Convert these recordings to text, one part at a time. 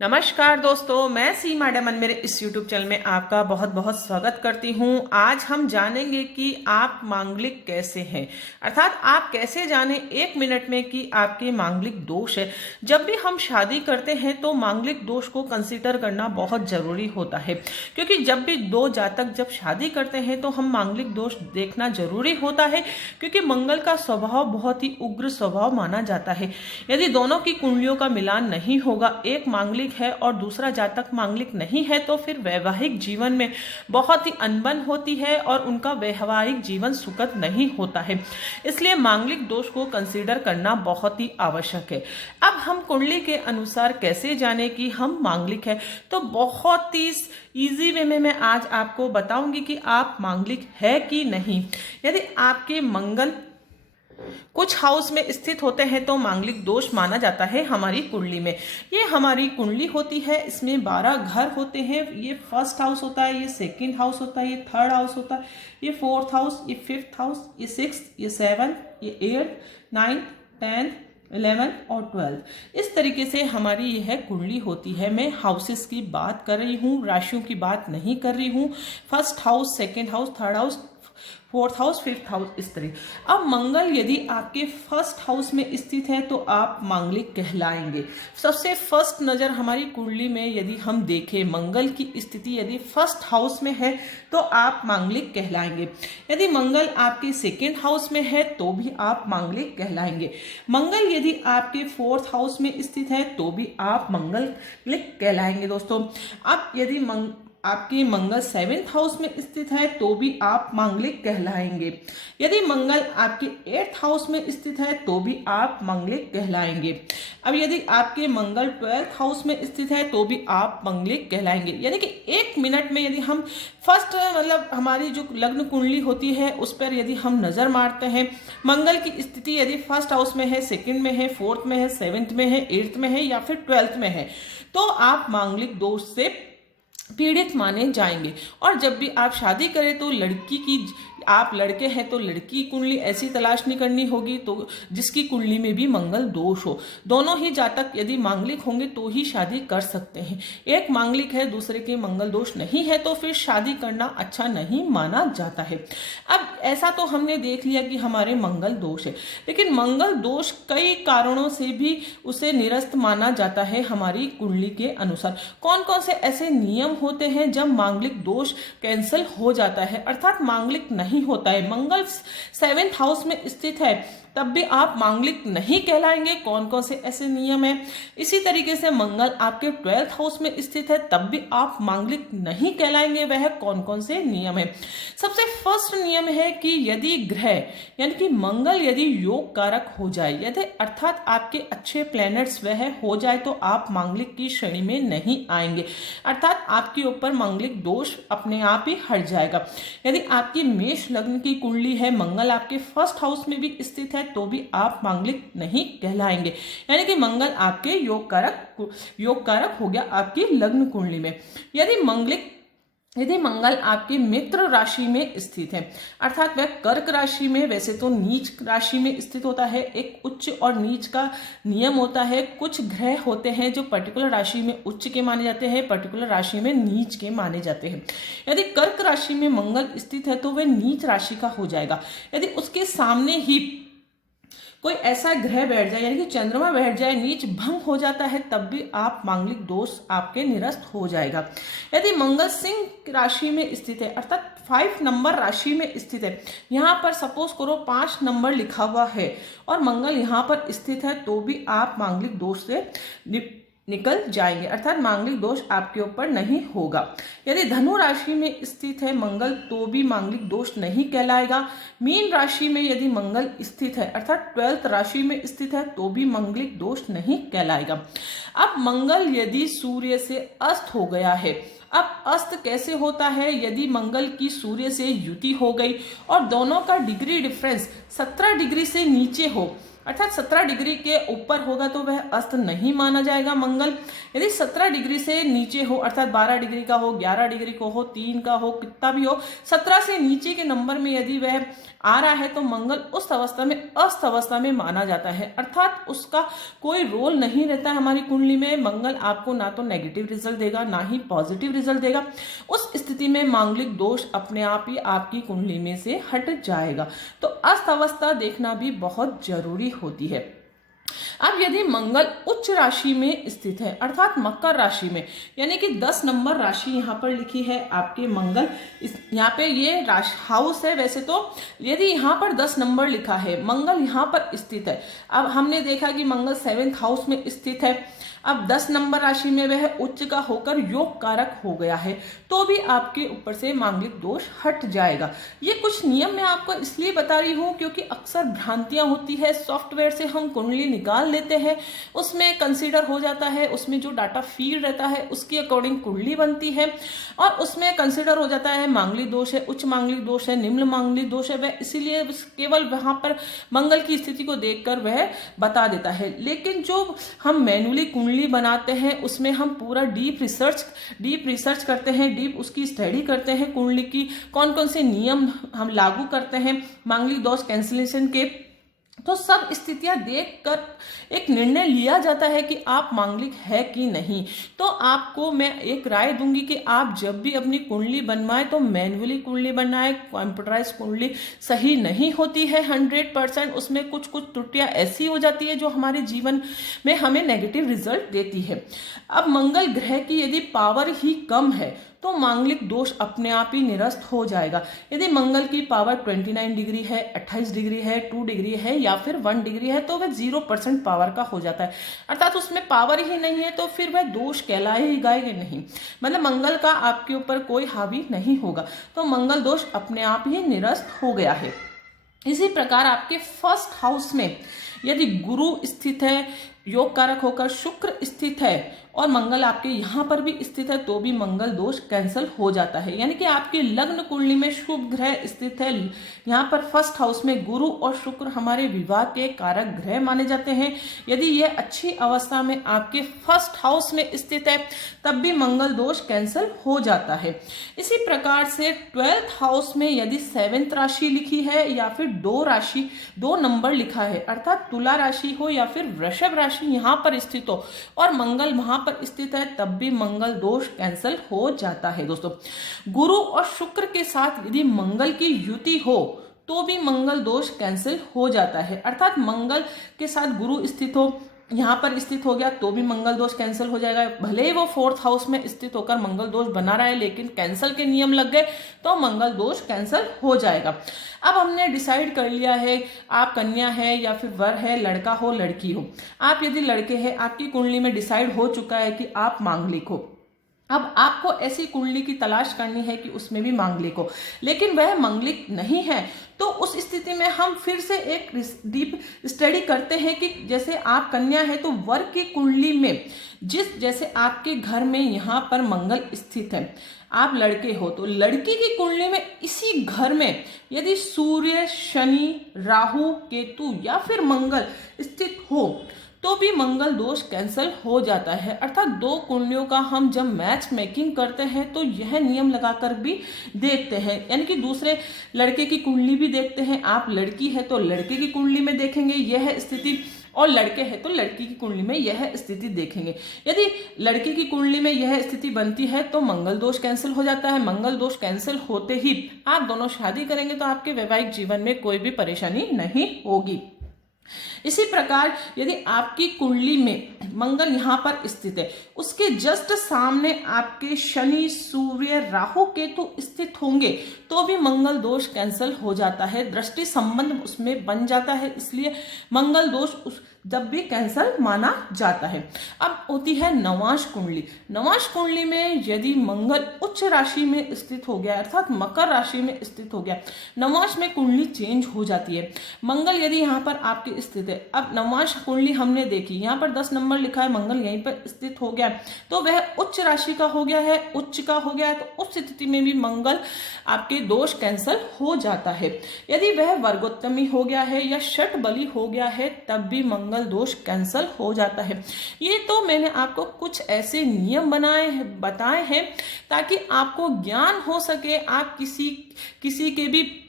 नमस्कार दोस्तों, मैं सीमा डमन मेरे इस YouTube चैनल में आपका बहुत बहुत स्वागत करती हूं। आज हम जानेंगे कि आप मांगलिक कैसे हैं, अर्थात आप कैसे जानें 1 मिनट में कि आपके मांगलिक दोष है। जब भी हम शादी करते हैं तो मांगलिक दोष को कंसीडर करना बहुत जरूरी होता है, क्योंकि जब भी दो जातक जब शादी करते हैं तो हम मांगलिक दोष देखना जरूरी होता है, क्योंकि मंगल का स्वभाव बहुत ही उग्र स्वभाव माना जाता है। यदि दोनों की कुंडलियों का मिलान नहीं होगा, एक मांगलिक है और दूसरा जातक मांगलिक नहीं है, तो फिर वैवाहिक जीवन में बहुत ही अनबन होती है और उनका वैवाहिक जीवन सुखद नहीं होता है। इसलिए मांगलिक दोष को कंसीडर करना बहुत ही आवश्यक है। अब हम कुंडली के अनुसार कैसे जाने कि हम मांगलिक है, तो बहुत ही इजी वे में मैं आज आपको बताऊंगी कि आप मांगलिक है कि नहीं। यदि आपके मंगल कुछ हाउस में स्थित होते हैं तो मांगलिक दोष माना जाता है हमारी कुंडली में। ये हमारी कुंडली होती है, इसमें 12 घर होते हैं। ये फर्स्ट हाउस होता है, ये सेकंड हाउस होता है, ये थर्ड हाउस होता है, ये फोर्थ हाउस, ये फिफ्थ हाउस, ये सिक्स, ये सेवन, ये 8, 9, 10, 11 और 12। इस तरीके से हमारी यह कुंडली होती है। मैं हाउसेस की बात कर रही हूँ, राशियों की बात नहीं कर रही हूँ। First house, second house, third house, fourth house, fifth house, इस तरह। अब मंगल यदि आपके फर्स्ट हाउस में स्थित है तो आप मांगलिक कहलाएंगे। सबसे फर्स्ट नजर हमारी कुंडली में यदि हम देखें, मंगल की स्थिति यदि फर्स्ट हाउस में है तो आप मांगलिक कहलाएंगे। यदि मंगल आपके सेकेंड हाउस में है तो भी आप मांगलिक कहलाएंगे। मंगल यदि आपके फोर्थ हाउस में स्थित है तो भी आप मांगलिक कहलाएंगे दोस्तों। अब यदि आपके मंगल 7th हाउस में स्थित है तो भी आप मांगलिक कहलाएंगे। यदि मंगल आपके 8th हाउस में स्थित है तो भी आप मांगलिक कहलाएंगे। अब यदि आपके मंगल 12th हाउस में स्थित है तो भी आप मांगलिक कहलाएंगे। यानी कि 1 मिनट में यदि हम फर्स्ट हमारी जो लग्न कुंडली होती है उस पर यदि हम नजर मारते हैं, मंगल की स्थिति यदि फर्स्ट हाउस में है, सेकंड में है, फोर्थ में है, 7th में है, 8th में है या फिर 12th में है, तो आप मांगलिक दोष से पीड़ित माने जाएंगे। और जब भी आप शादी करें तो लड़की की, आप लड़के हैं तो लड़की कुंडली ऐसी तलाश नहीं करनी होगी तो जिसकी कुंडली में भी मंगल दोष हो। दोनों ही जातक यदि मांगलिक होंगे तो ही शादी कर सकते हैं। एक मांगलिक है, दूसरे के मंगल दोष नहीं है, तो फिर शादी करना अच्छा नहीं माना जाता है। अब ऐसा तो हमने देख लिया कि हमारे मंगल दोष है, लेकिन मंगल दोष कई कारणों से भी उसे निरस्त माना जाता है हमारी कुंडली के अनुसार। कौन कौन से ऐसे नियम होते हैं जब मांगलिक दोष कैंसिल हो जाता है, अर्थात मांगलिक नहीं होता है। मंगल 7th हाउस में स्थित है तब भी आप मांगलिक नहीं कहलाएंगे। कौन कौन से ऐसे नियम हैं? इसी तरीके से मंगल आपके 12th हाउस में स्थित है तब भी आप मांगलिक नहीं कहलाएंगे। वह कौन कौन से नियम है? सबसे फर्स्ट नियम है कि यदि ग्रह यानी कि मंगल यदि योग कारक हो जाए, यदि अर्थात आपके अच्छे प्लैनेट्स वह हो जाए, तो आप मांगलिक की श्रेणी में नहीं आएंगे, अर्थात आपके ऊपर मांगलिक दोष अपने आप ही हट जाएगा। यदि आपकी मेष लग्न की कुंडली है, मंगल आपके फर्स्ट हाउस में भी स्थित है तो भी आप मांगलिक नहीं कहलाएंगे। यानी कि मंगल आपके योग कारक हो गया आपकी लग्न कुंडली में। यदि मंगल आपके मित्र राशि में स्थित है, अर्थात वह कर्क राशि में, वैसे तो नीच राशि में स्थित होता है। एक उच्च और नीच का नियम होता है। कुछ ग्रह होते हैं जो पर्टिकुलर राशि में उच्च के माने जाते हैं, पर्टिकुलर राशि में नीच के माने जाते हैं। यदि कर्क राशि में मंगल स्थित है तो वह नीच राशि का हो जाएगा। यदि उसके सामने ही कोई ऐसा ग्रह बैठ जाए, यानी कि चंद्रमा बैठ जाए, नीच भंग हो जाता है, तब भी आप मांगलिक दोष आपके निरस्त हो जाएगा। यदि मंगल सिंह राशि में स्थित है, अर्थात 5 नंबर राशि में स्थित है, यहाँ पर सपोज करो 5 नंबर लिखा हुआ है और मंगल यहाँ पर स्थित है, तो भी आप मांगलिक दोष से निकल जाएंगे, अर्थात मांगलिक दोष आपके ऊपर नहीं होगा। यदि धनु राशि में स्थित है मंगल तो भी मांगलिक दोष नहीं कहलाएगा। मीन राशि में यदि मंगल स्थित है, अर्थात 12th राशि में स्थित है, तो भी मांगलिक दोष नहीं कहलाएगा। अब मंगल यदि सूर्य से अस्त हो गया है, अब अस्त कैसे होता है? यदि मंगल की सूर्य से युति हो गई और दोनों का डिग्री डिफरेंस 17 डिग्री से नीचे हो, अर्थात 17 डिग्री के ऊपर होगा तो वह अस्त नहीं माना जाएगा मंगल। यदि 17 डिग्री से नीचे हो, अर्थात 12 डिग्री का हो, 11 डिग्री को हो, 3 का हो, कितना भी हो, 17 से नीचे के नंबर में यदि वह आ रहा है तो मंगल उस अवस्था में अस्त अवस्था में माना जाता है, अर्थात उसका कोई रोल नहीं रहता है हमारी कुंडली में। मंगल आपको ना तो नेगेटिव रिजल्ट देगा ना ही पॉजिटिव रिजल्ट देगा। उस स्थिति में मांगलिक दोष अपने आप ही आपकी कुंडली में से हट जाएगा। तो अस्त अवस्था देखना भी बहुत जरूरी होती है। अब यदि मंगल उच्च राशि में स्थित है, अर्थात मकर राशि में, यानी कि 10 नंबर राशि यहाँ पर लिखी है आपके मंगल, यहाँ पे ये हाउस है वैसे तो, यदि यहाँ पर 10 नंबर लिखा है, मंगल यहाँ पर स्थित है। अब हमने देखा कि मंगल 7th हाउस में स्थित है, अब 10 नंबर राशि में वह उच्च का होकर योग कारक हो गया है, तो भी आपके ऊपर से मांगलिक दोष हट जाएगा। ये कुछ नियम मैं आपको इसलिए बता रही हूँ क्योंकि अक्सर भ्रांतियां होती है। सॉफ्टवेयर से हम कुंडली निकाल लेते हैं, उसमें कंसीडर हो जाता है, उसमें जो डाटा फीड रहता है उसके अकॉर्डिंग कुंडली बनती है और उसमें कंसीडर हो जाता है मांगलिक दोष है, उच्च मांगलिक दोष है, निम्न मांगलिक दोष है। वह इसीलिए केवल वहां पर मंगल की स्थिति को देखकर वह बता देता है। लेकिन जो हम मैन्युअली कुंडली बनाते हैं उसमें हम पूरा डीप रिसर्च करते हैं, डीप उसकी स्टडी करते हैं, कुंडली की कौन कौन से नियम हम लागू करते हैं मांगलिक दोष कैंसिलेशन के, तो सब स्थितियां देखकर एक निर्णय लिया जाता है कि आप मांगलिक है कि नहीं। तो आपको मैं एक राय दूंगी कि आप जब भी अपनी कुंडली बनवाएं तो मैन्युअली कुंडली बनाएं। कंप्यूटराइज कुंडली सही नहीं होती है 100%, उसमें कुछ त्रुटियां ऐसी हो जाती है जो हमारे जीवन में हमें नेगेटिव रिजल्ट देती है। अब मंगल ग्रह की यदि पावर ही कम है तो मांगलिक दोष अपने आप ही निरस्त हो जाएगा। यदि मंगल की पावर 29 डिग्री है, 28 डिग्री है, 2 डिग्री है या फिर 1 डिग्री है तो वह 0% पावर का हो जाता है, अर्थात उसमें पावर ही नहीं है तो फिर वह दोष कहलाएगा नहीं, मतलब मंगल का आपके ऊपर कोई हावी नहीं होगा, तो मंगल दोष अपने आप ही निरस्त हो गया है। इसी प्रकार आपके 1st हाउस में यदि गुरु स्थित है, योग कारक होकर शुक्र स्थित है और मंगल आपके यहाँ पर भी स्थित है तो भी मंगल दोष कैंसिल हो जाता है। यानी कि आपकी लग्न कुंडली में शुभ ग्रह स्थित है, यहाँ पर 1st हाउस में गुरु और शुक्र हमारे विवाह के कारक ग्रह माने जाते हैं। यदि यह अच्छी अवस्था में आपके 1st हाउस में स्थित है तब भी मंगल दोष कैंसिल हो जाता है। इसी प्रकार से 12th हाउस में यदि 7th राशि लिखी है या फिर 2 नंबर लिखा है, अर्थात तुला राशि हो या फिर वृषभ राशि यहाँ पर स्थित हो और मंगल वहां पर स्थित है तब भी मंगल दोष कैंसिल हो जाता है। दोस्तों, गुरु और शुक्र के साथ यदि मंगल की युति हो तो भी मंगल दोष कैंसिल हो जाता है, अर्थात मंगल के साथ गुरु स्थित हो, यहाँ पर स्थित हो गया तो भी मंगल दोष कैंसिल हो जाएगा। भले ही वो 4th हाउस में स्थित होकर मंगल दोष बना रहा है लेकिन कैंसिल के नियम लग गए तो मंगल दोष कैंसिल हो जाएगा। अब हमने डिसाइड कर लिया है आप कन्या है या फिर वर है, लड़का हो लड़की हो। आप यदि लड़के हैं, आपकी कुंडली में डिसाइड हो चुका है कि आप मांगलिक हो। अब आपको ऐसी कुंडली की तलाश करनी है कि उसमें भी मांगलिक हो, लेकिन वह मांगलिक नहीं है तो उस स्थिति में हम फिर से एक डीप स्टडी करते हैं कि जैसे आप कन्या है तो वर की कुंडली में जैसे आपके घर में यहाँ पर मंगल स्थित है, आप लड़के हो तो लड़की की कुंडली में इसी घर में यदि सूर्य, शनि, राहु, केतु या फिर मंगल स्थित हो तो भी मंगल दोष कैंसिल हो जाता है। अर्थात 2 कुंडलियों का हम जब मैच मेकिंग करते हैं तो यह नियम लगाकर भी देखते हैं, यानी कि दूसरे लड़के की कुंडली भी देखते हैं। आप लड़की है तो लड़के की कुंडली में देखेंगे यह स्थिति और लड़के हैं तो लड़की की कुंडली में यह स्थिति देखेंगे। यदि लड़के की कुंडली में यह स्थिति बनती है तो मंगल दोष कैंसिल हो जाता है। मंगल दोष कैंसिल होते ही आप दोनों शादी करेंगे तो आपके वैवाहिक जीवन में कोई भी परेशानी नहीं होगी। इसी प्रकार यदि आपकी कुंडली में मंगल यहाँ पर स्थित है, उसके जस्ट सामने आपके शनि, सूर्य, राहु, केतु स्थित होंगे तो भी मंगल दोष कैंसिल हो जाता है, दृष्टि संबंध उसमें बन जाता है, इसलिए मंगल दोष जब भी कैंसिल माना जाता है। अब होती है नवांश कुंडली। नवांश कुंडली में यदि मंगल उच्च राशि में स्थित हो गया अर्थात मकर राशि में स्थित हो गया, नवांश में कुंडली चेंज हो जाती है। मंगल यदि यहाँ पर आपके आपकी स्थिति है। अब नवमांश कुंडली हमने देखी, यहाँ पर 10 नंबर लिखा है, मंगल यहीं पर स्थित हो गया, तो वह उच्च राशि का हो गया है, उच्च का हो गया है, तो उस स्थिति में भी मंगल आपके दोष कैंसल हो जाता है। यदि वह वर्गोत्तमी हो गया है या षट बली हो गया है तब भी मंगल दोष कैंसल हो जाता है। ये तो मैंने आपको कुछ ऐसे नियम बताए हैं ताकि आपको ज्ञान हो सके, आप किसी के भी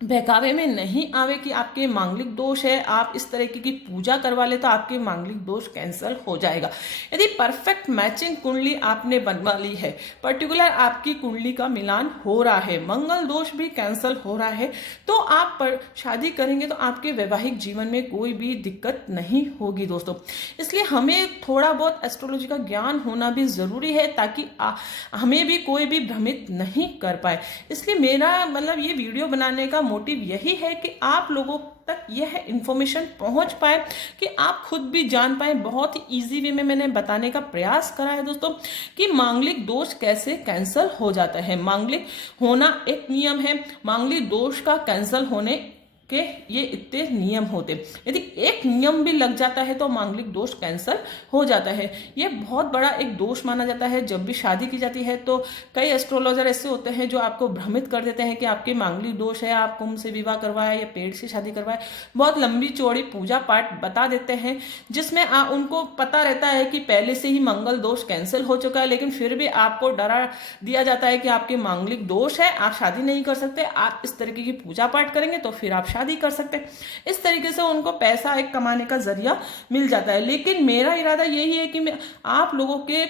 बहकावे में नहीं आवे कि आपके मांगलिक दोष है, आप इस तरीके की पूजा करवा ले तो आपके मांगलिक दोष कैंसल हो जाएगा। यदि परफेक्ट मैचिंग कुंडली आपने बनवा ली है, पर्टिकुलर आपकी कुंडली का मिलान हो रहा है, मंगल दोष भी कैंसल हो रहा है, तो आप शादी करेंगे तो आपके वैवाहिक जीवन में कोई भी दिक्कत नहीं होगी दोस्तों। इसलिए हमें थोड़ा बहुत एस्ट्रोलॉजी का ज्ञान होना भी जरूरी है ताकि हमें भी कोई भी भ्रमित नहीं कर पाए। इसलिए मेरा मतलब ये वीडियो बनाने का मोटिव यही है कि आप लोगों तक यह इंफॉर्मेशन पहुंच पाए कि आप खुद भी जान पाए। बहुत ही इजी वे में मैंने बताने का प्रयास करा है दोस्तों कि मांगलिक दोष कैसे कैंसल हो जाता है। मांगलिक होना एक नियम है, मांगलिक दोष का कैंसल होने के ये इतने नियम होते, यदि एक नियम भी लग जाता है तो मांगलिक दोष कैंसल हो जाता है। ये बहुत बड़ा एक दोष माना जाता है। जब भी शादी की जाती है तो कई एस्ट्रोलॉजर ऐसे होते हैं जो आपको भ्रमित कर देते हैं कि आपके मांगलिक दोष है, आप कुंभ से विवाह करवाए या पेड़ से शादी करवाए, बहुत लंबी चौड़ी पूजा पाठ बता देते हैं जिसमें उनको पता रहता है कि पहले से ही मंगल दोष कैंसिल हो चुका है, लेकिन फिर भी आपको डरा दिया जाता है कि आपके मांगलिक दोष है, आप शादी नहीं कर सकते, आप इस तरीके की पूजा पाठ करेंगे तो फिर आप शादी कर सकते हैं। इस तरीके से उनको पैसा एक कमाने का जरिया मिल जाता है। लेकिन मेरा इरादा यही है कि मैं आप लोगों के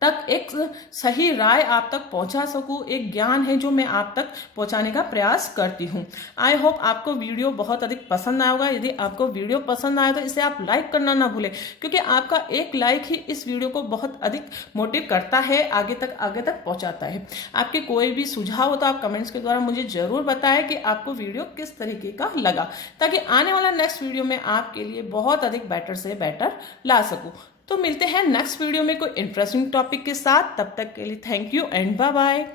तक एक सही राय आप तक पहुंचा सकूं, एक ज्ञान है जो मैं आप तक पहुंचाने का प्रयास करती हूं। आई होप आपको वीडियो बहुत अधिक पसंद आया होगा। यदि आपको वीडियो पसंद आया तो इसे आप लाइक करना ना भूलें, क्योंकि आपका एक लाइक ही इस वीडियो को बहुत अधिक मोटिव करता है, आगे तक पहुंचाता है। आपके कोई भी सुझाव हो तो आप कमेंट्स के द्वारा मुझे जरूर बताएं कि आपको वीडियो किस तरीके का लगा, ताकि आने वाला नेक्स्ट वीडियो में आपके लिए बहुत अधिक बेटर से बेटर ला सकूं। तो मिलते हैं नेक्स्ट वीडियो में कोई इंटरेस्टिंग टॉपिक के साथ। तब तक के लिए thank you and bye bye.